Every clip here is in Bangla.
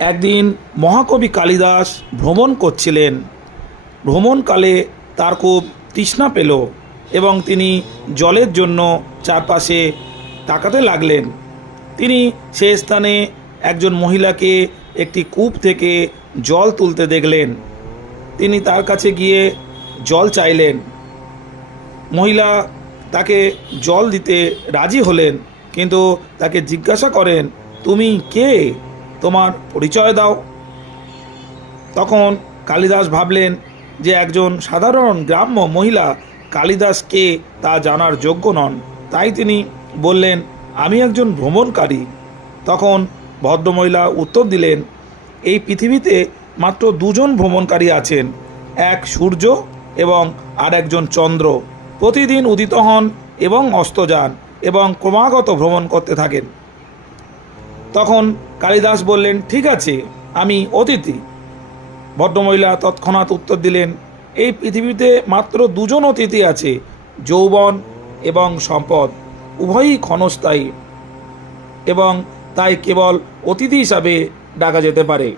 একদিন মহাকবি কালিদাস ভ্রমণ করছিলেন। ভ্রমণকালে তার খুব তৃষ্ণা পেল এবং তিনি জলের জন্য চারপাশে তাকাতে লাগলেন। তিনি সে স্থানে একজন মহিলাকে একটি কূপ থেকে জল তুলতে দেখলেন। তিনি তার কাছে গিয়ে জল চাইলেন। মহিলা তাকে জল দিতে রাজি হলেন, কিন্তু তাকে জিজ্ঞাসা করেন, তুমি কে? তোমার পরিচয় দাও। তখন কালিদাস ভাবলেন যে একজন সাধারণ গ্রাম্য মহিলা কালিদাস কে তা জানার যোগ্য নন, তাই তিনি বললেন, আমি একজন ভ্রমণকারী। তখন ভদ্রমহিলা উত্তর দিলেন, এই পৃথিবীতে মাত্র দুজন ভ্রমণকারী আছেন, এক সূর্য এবং আর একজন চন্দ্র। প্রতিদিন উদিত হন এবং অস্ত যান এবং ক্রমাগত ভ্রমণ করতে থাকেন। তখন কালিদাস বললেন, ঠিক আছে, আমি অতিথি। ভদ্রমহিলা তৎক্ষণাৎ উত্তর দিলেন, এই পৃথিবীতে মাত্র দুজন অতিথি আছে, যৌবন এবং সম্পদ, উভয়ই ক্ষণস্থায়ী এবং তাই কেবল অতিথি হিসাবে ডাকা যেতে পারে।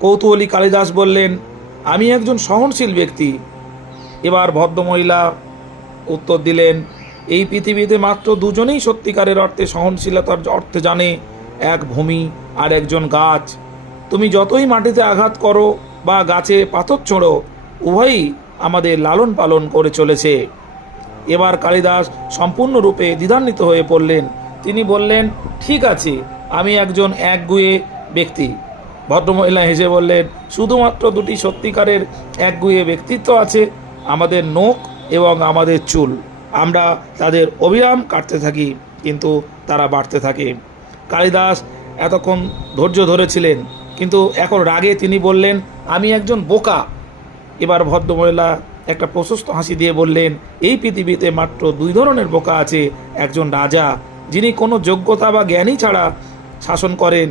কৌতূহলী কালিদাস বললেন, আমি একজন সহনশীল ব্যক্তি। এবার ভদ্রমহিলা উত্তর দিলেন, এই পৃথিবীতে মাত্র দুজনেই সত্যিকারের অর্থে সহনশীলতার অর্থে জানে, এক ভূমি আর একজন গাছ। তুমি যতই মাটিতে আঘাত করো বা গাছে পাথর ছোঁড়ো, উভয়ই আমাদের লালন পালন করে চলেছে। এবার কালিদাস সম্পূর্ণরূপে দ্বিধান্বিত হয়ে পড়লেন। তিনি বললেন, ঠিক আছে, আমি একজন একগুঁয়ে ব্যক্তি। ভদ্রমহিলা হেসে বললেন, শুধুমাত্র দুটি সত্যিকারের একগুঁয়ে ব্যক্তিত্ব আছে, আমাদের নখ এবং আমাদের চুল। আমরা তাদের অবিরাম কাটতে থাকি, কিন্তু তারা বাড়তে থাকে। কালিদাস এতক্ষণ ধৈর্য ধরেছিলেন, কিন্তু এখন রাগে তিনি বললেন, আমি একজন বোকা। এবার ভদ্রমহিলা একটা প্রশস্ত হাসি দিয়ে বললেন, এই পৃথিবীতে মাত্র দুই ধরনের বোকা আছে, একজন রাজা যিনি কোনো যোগ্যতা বা জ্ঞানই ছাড়া শাসন করেন,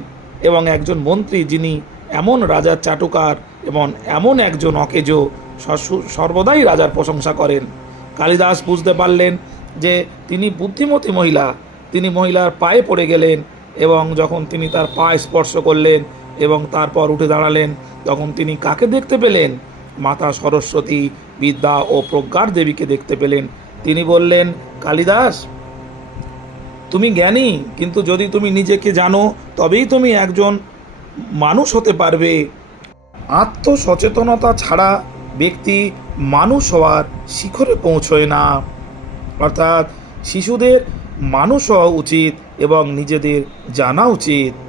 এবং একজন মন্ত্রী যিনি এমন রাজার চাটুকার এবং এমন একজন অকেজো সর্বদাই রাজার প্রশংসা করেন। কালিদাস বুঝতে পারলেন যে তিনি বুদ্ধিমতী মহিলা। তিনি মহিলার পায়ে পড়ে গেলেন এবং যখন তিনি তার পায়ে স্পর্শ করলেন এবং তারপর উঠে দাঁড়ালেন, তখন তিনি কাকে দেখতে পেলেন? মাতা সরস্বতী, বিদ্যা ও প্রজ্ঞার দেবীকে দেখতে পেলেন। তিনি বললেন, কালিদাস, তুমি জ্ঞানী, কিন্তু যদি তুমি নিজেকে জানো তবেই তুমি একজন মানুষ হতে পারবে। আত্মসচেতনতা ছাড়া ব্যক্তি মানুষ হওয়ার শিখরে পৌঁছয় না। অর্থাৎ শিশুদের মানুষ হওয়া উচিত এবং নিজেদের জানা উচিত।